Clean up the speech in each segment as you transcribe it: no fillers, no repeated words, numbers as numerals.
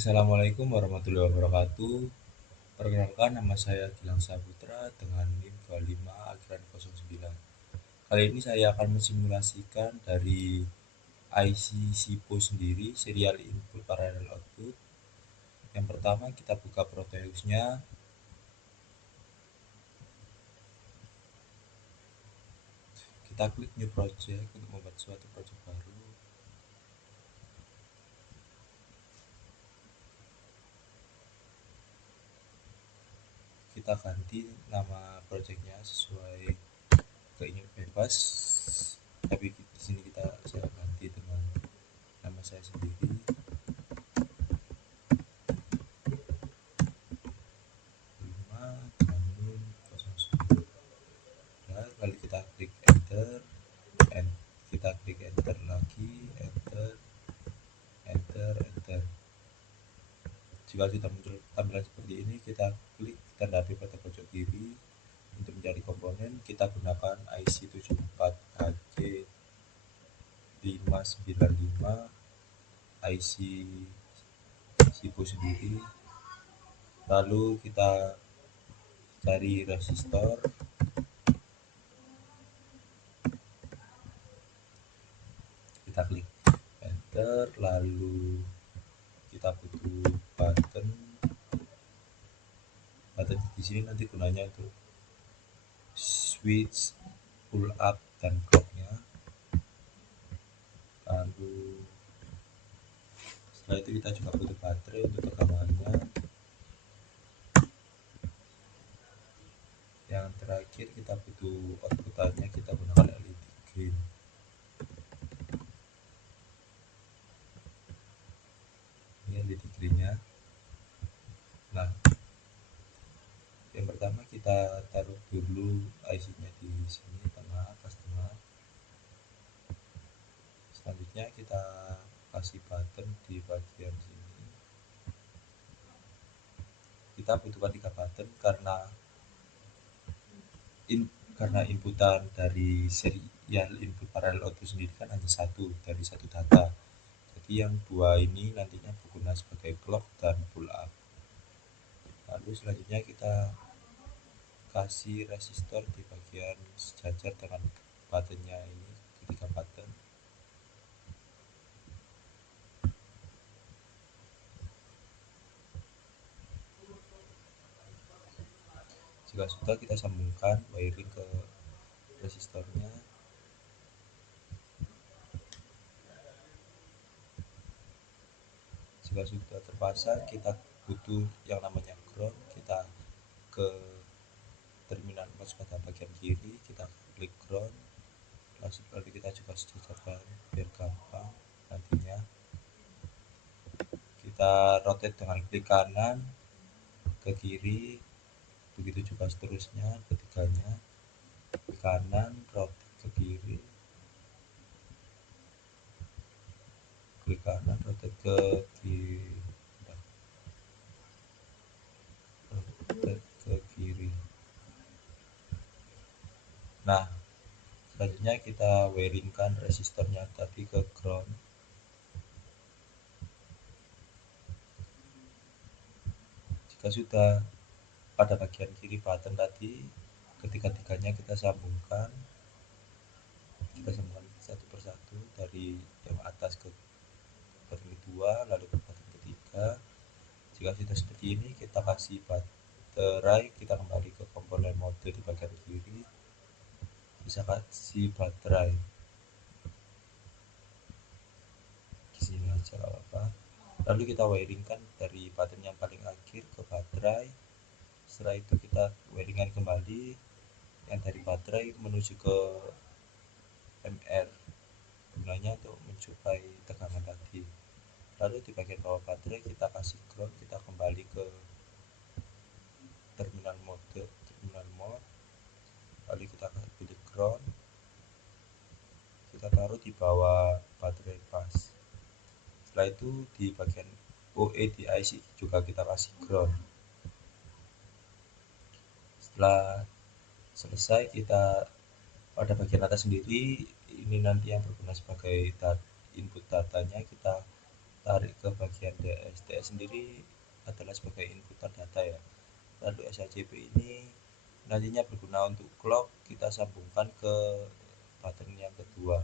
Assalamualaikum warahmatullahi wabarakatuh. Perkenalkan, nama saya Gilang Saputra dengan NIM 25 akhiran 09. Kali ini saya akan mensimulasikan dari IC SIPO sendiri, Serial Input Parallel Output. Yang pertama kita buka Proteusnya. Kita klik New Project untuk membuat suatu project baru. Kita ganti nama projectnya sesuai keinginan bebas, tapi di sini saya ganti dengan nama saya sendiri. Lalu kita klik enter, kita klik enter lagi, enter. Jika sudah muncul tampilan seperti ini, kita klik tanda api pada pojok kiri. Untuk mencari komponen, kita gunakan IC 74HC 595, IC SIPO sendiri. Lalu kita cari resistor, kita klik enter. Lalu kita butuh button di sini nanti gunanya untuk switch pull up dan clocknya. Lalu setelah itu kita juga butuh baterai untuk tegangannya. Yang terakhir kita butuh outputannya, kita gunakan LED green. Ini LED greennya. Nah, yang pertama kita taruh dulu IC-nya di sini tengah, atas tengah. Selanjutnya kita kasih button di bagian sini. Kita butuhkan 3 button karena inputan dari serial input parallel output sendiri kan hanya satu dari satu data. Jadi yang dua ini nantinya berguna sebagai clock dan pull up. Lalu selanjutnya kita kasih resistor di bagian sejajar dengan buttonnya ini, ketiga button. Jika sudah, kita sambungkan wiring ke resistornya. Jika sudah terpasang, kita butuh yang namanya ground. Kita ke terminal pos pada bagian kiri, kita klik ground. Lalu kita juga sejajarkan biar gampang nantinya. Kita rotate dengan klik kanan ke kiri, begitu juga seterusnya ketiganya. Klik kanan, rotate ke kiri, klik kanan, rotate ke kiri, rotate ke kiri. Nah, selanjutnya kita wiringkan resistornya tadi ke ground. Jika sudah, pada bagian kiri button tadi, ketiga-tiganya kita sambungkan satu persatu dari yang atas ke button kedua, lalu ke button ketiga. Jika sudah seperti ini, kita kasih baterai, kita kembali ke komponen mode di bagian kiri, bisa kasih baterai di sini aja, gak apa-apa. Lalu kita wiringkan dari button yang paling akhir ke baterai. Setelah itu kita wiringkan kembali yang dari baterai menuju ke MR, gunanya untuk mensuplai tegangan tadi. Lalu di bagian bawah baterai kita kasih ground, kita kembali ke terminal mode, lalu kita pilih ground, kita taruh di bawah baterai pas. Setelah itu di bagian OE di IC juga kita kasih ground. Setelah selesai, kita pada bagian atas sendiri ini nanti yang berguna sebagai input datanya, kita tarik ke bagian DS. DS sendiri adalah sebagai inputan data ya. Lalu SHCP ini nantinya berguna untuk clock, kita sambungkan ke pattern yang kedua.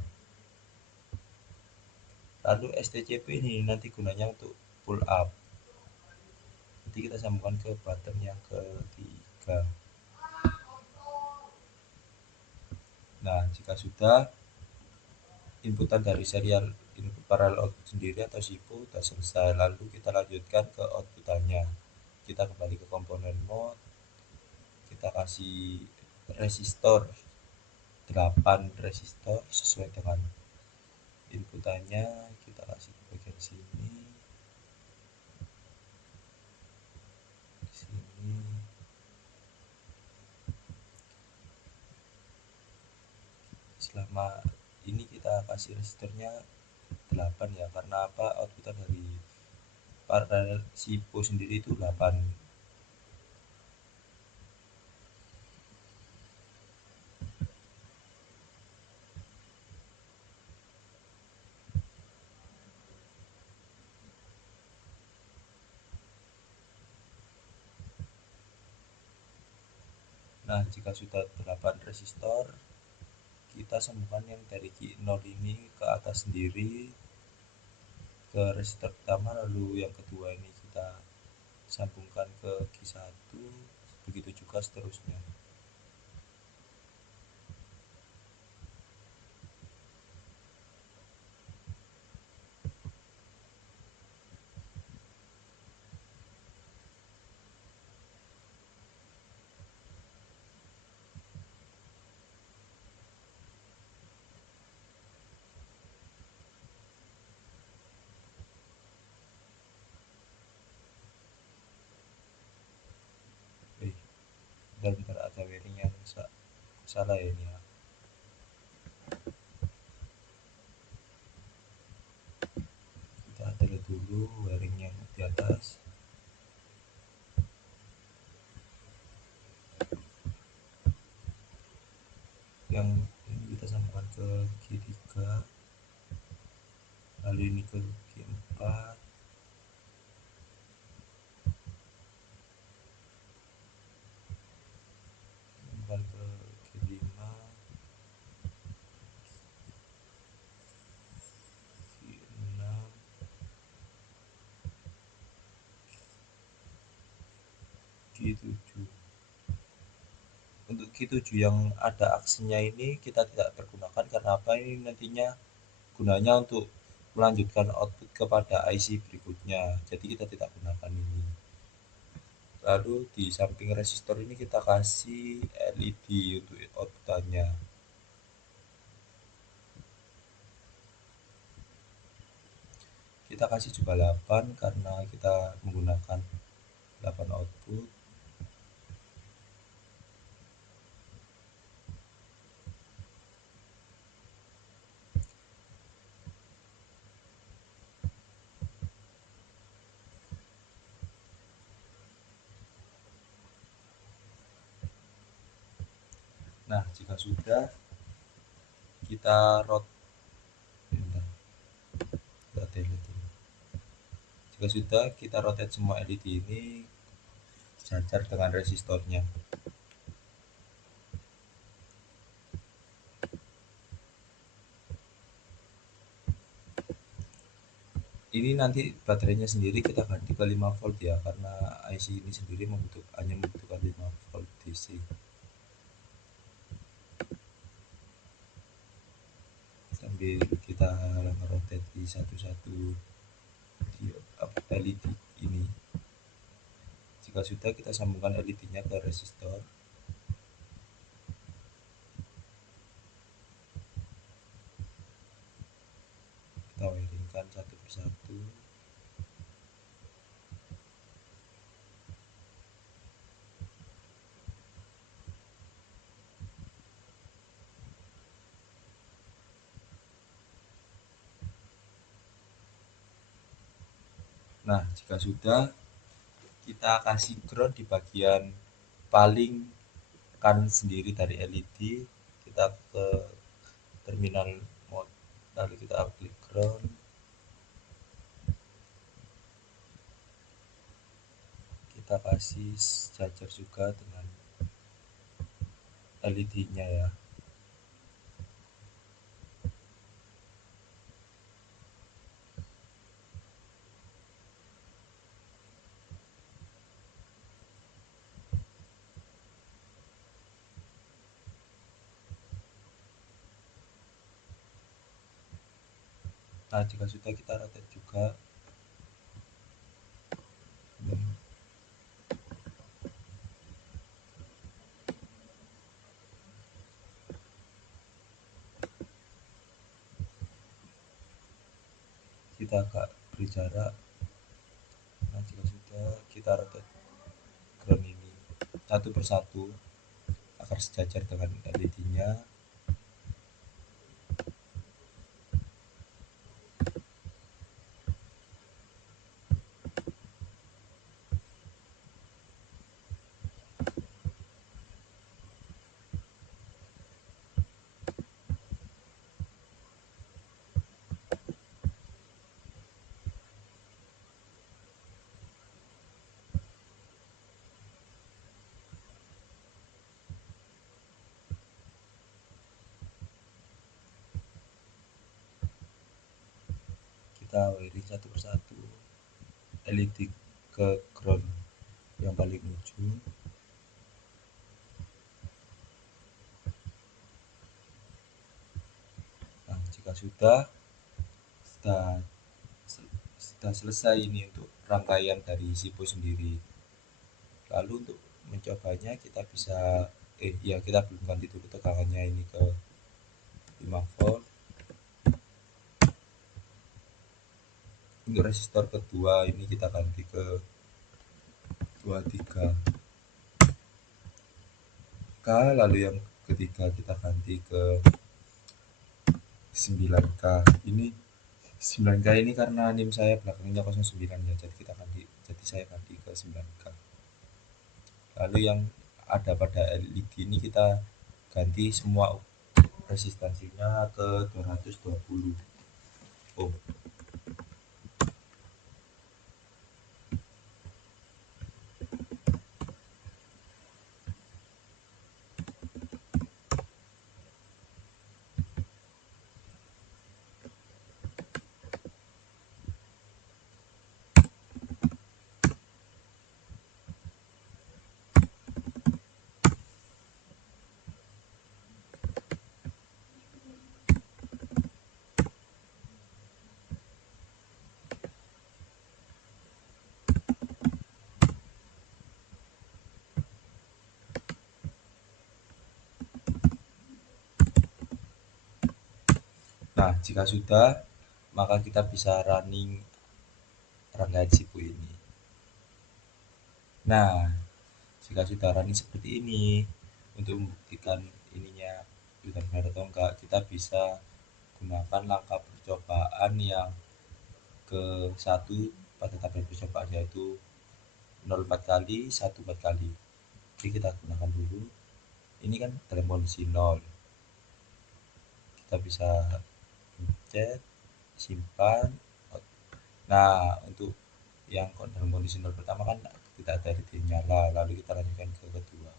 Lalu STCP ini nanti gunanya untuk pull up, nanti kita sambungkan ke pattern yang ketiga. Nah, jika sudah inputan dari serial input parallel output sendiri atau SIPO sudah selesai, lalu kita lanjutkan ke outputannya. Kita kembali ke komponen mode, kita kasih resistor 8 resistor sesuai dengan inputannya, kita kasih ke bagian sini, sini. Selama ini kita kasih resistornya 8 ya, karena apa, outputan dari paralel SIPO sendiri itu 8. Nah, jika sudah 8 resistor, kita sambungkan yang dari Q0 ini ke atas sendiri ke resistor pertama, lalu yang kedua ini kita sambungkan ke Q1, begitu juga seterusnya. Bentar, ada wiring yang salah ya ini ya. Kita delete dulu wiring yang di atas. Yang ini kita sambungkan ke Q3, lalu ini ke Q4, sambungkan ke Q5, Q6, Q7. Untuk Q7 yang ada aksinya ini kita tidak pergunakan karena apa, ini nantinya gunanya untuk melanjutkan output kepada IC berikutnya, jadi kita tidak gunakan ini. Lalu di samping resistor ini kita kasih LED untuk outputannya. Kita kasih juga 8 karena kita menggunakan 8 output. Nah, jika sudah kita jika sudah kita rotate semua LED ini sejajar dengan resistornya. Ini nanti baterainya sendiri kita ganti ke 5 volt ya, karena IC ini sendiri hanya membutuhkan 5 volt DC. Sambil kita rotate di satu-satu di LED ini. Jika sudah, kita sambungkan LED-nya ke resistor. Kita wiringkan satu persatu. Nah, jika sudah, kita kasih ground di bagian paling kanan sendiri dari LED. Kita ke terminal mode, lalu kita klik ground. kita kasih sejajar juga dengan LED-nya ya. Nah, jika sudah kita rotate juga, kita agak beri jarak. Nah, jika sudah kita rotate ground ini satu persatu agar sejajar dengan LED-nya. Kita wiring satu persatu LED ke ground yang paling ujung. Nah, jika sudah selesai ini untuk rangkaian dari SIPO sendiri. Lalu untuk mencobanya kita bisa ya kita belum ganti dulu tegangannya ini ke 5 volt. Untuk resistor kedua ini kita ganti ke 23K, lalu yang ketiga kita ganti ke 9K. Ini 9K ini karena NIM saya belakangnya 09 ya, jadi saya ganti ke 9K. Lalu yang ada pada LED ini kita ganti semua resistansinya ke 220 ohm. Nah, jika sudah, maka kita bisa running rangkaian SIPO ini. Nah, jika sudah running seperti ini, untuk membuktikan ininya benar-benar atau enggak, kita bisa gunakan langkah percobaan yang ke satu pada tabel percobaan, yaitu 0,4 kali, 1,4 kali. Jadi kita gunakan dulu. Ini kan dalam kondisi 0. Kita bisa pencet, simpan. Nah, untuk yang dalam kondisi 0 pertama kan tidak ada LED nyala, lalu kita lanjutkan ke kedua.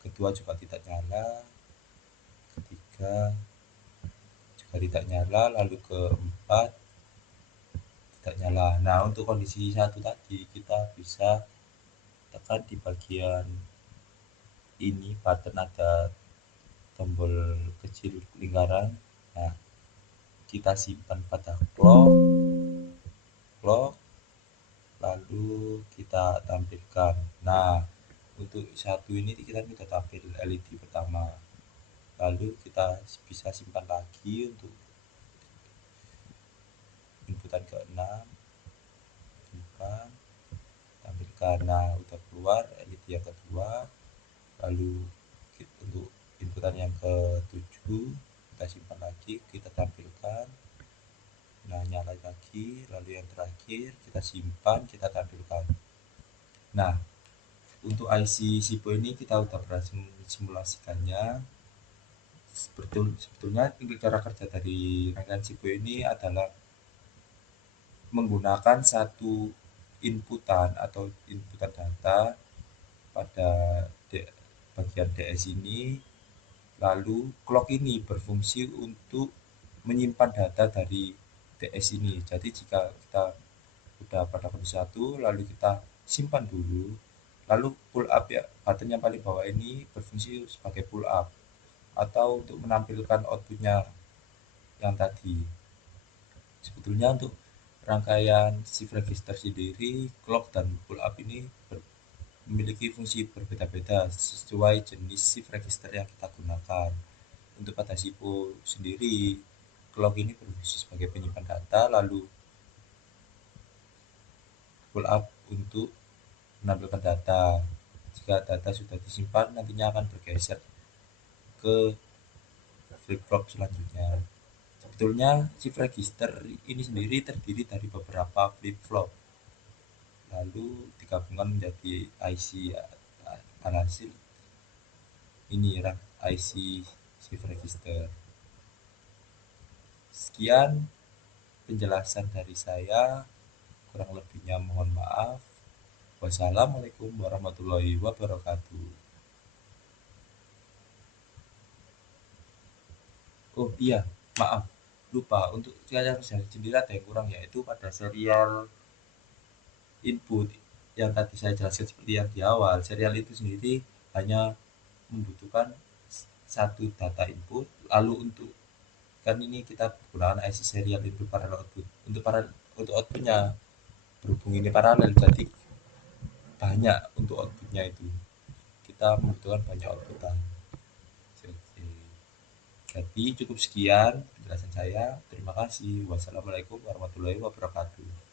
Kedua juga tidak nyala, ketiga juga tidak nyala, lalu keempat tidak nyala. Nah, untuk kondisi satu tadi kita bisa tekan di bagian ini, button ada tombol kecil lingkaran. Nah, kita simpan pada clock, lalu kita tampilkan. Nah, untuk satu ini kita sudah tampil LED pertama, lalu kita bisa simpan lagi untuk inputan ke-6, simpan, tampilkan. Nah, udah keluar LED yang kedua, lalu untuk inputan yang ke-7 kita simpan lagi, kita tampilkan. Nah, nyala lagi, lalu yang terakhir kita simpan, kita tampilkan. Nah, untuk IC SIPO ini kita udah berhasil simulasikannya. Sebetulnya cara kerja dari rangkaian SIPO ini adalah menggunakan satu inputan atau inputan data pada bagian DS ini, lalu clock ini berfungsi untuk menyimpan data dari DS ini. Jadi jika kita udah pada kondisi 1, lalu kita simpan dulu, lalu pull up ya, button yang paling bawah ini berfungsi sebagai pull up atau untuk menampilkan outputnya yang tadi. Sebetulnya untuk rangkaian shift register sendiri, clock dan pull up ini memiliki fungsi berbeda-beda sesuai jenis shift register yang kita gunakan. Untuk pada SIPO sendiri, clock ini berfungsi sebagai penyimpan data, lalu pull up untuk menampilkan data. Jika data sudah disimpan, nantinya akan bergeser ke flip-flop selanjutnya. Sebetulnya shift register ini sendiri terdiri dari beberapa flip-flop, lalu digabungkan menjadi IC. Alhasil ini IC shift register. Sekian penjelasan dari saya, kurang lebihnya mohon maaf. Wassalamualaikum warahmatullahi wabarakatuh. Oh iya, maaf, lupa untuk saya sendiri ada yang kurang, yaitu pada serial input yang tadi saya jelaskan seperti yang di awal. Serial itu sendiri hanya membutuhkan satu data input, lalu untuk kan ini kita gunakan IC serial input parallel output. Untuk outputnya berhubung ini paralel, jadi banyak untuk outputnya itu. Kita membutuhkan banyak outputan. Jadi cukup sekian penjelasan saya. Terima kasih. Wassalamualaikum warahmatullahi wabarakatuh.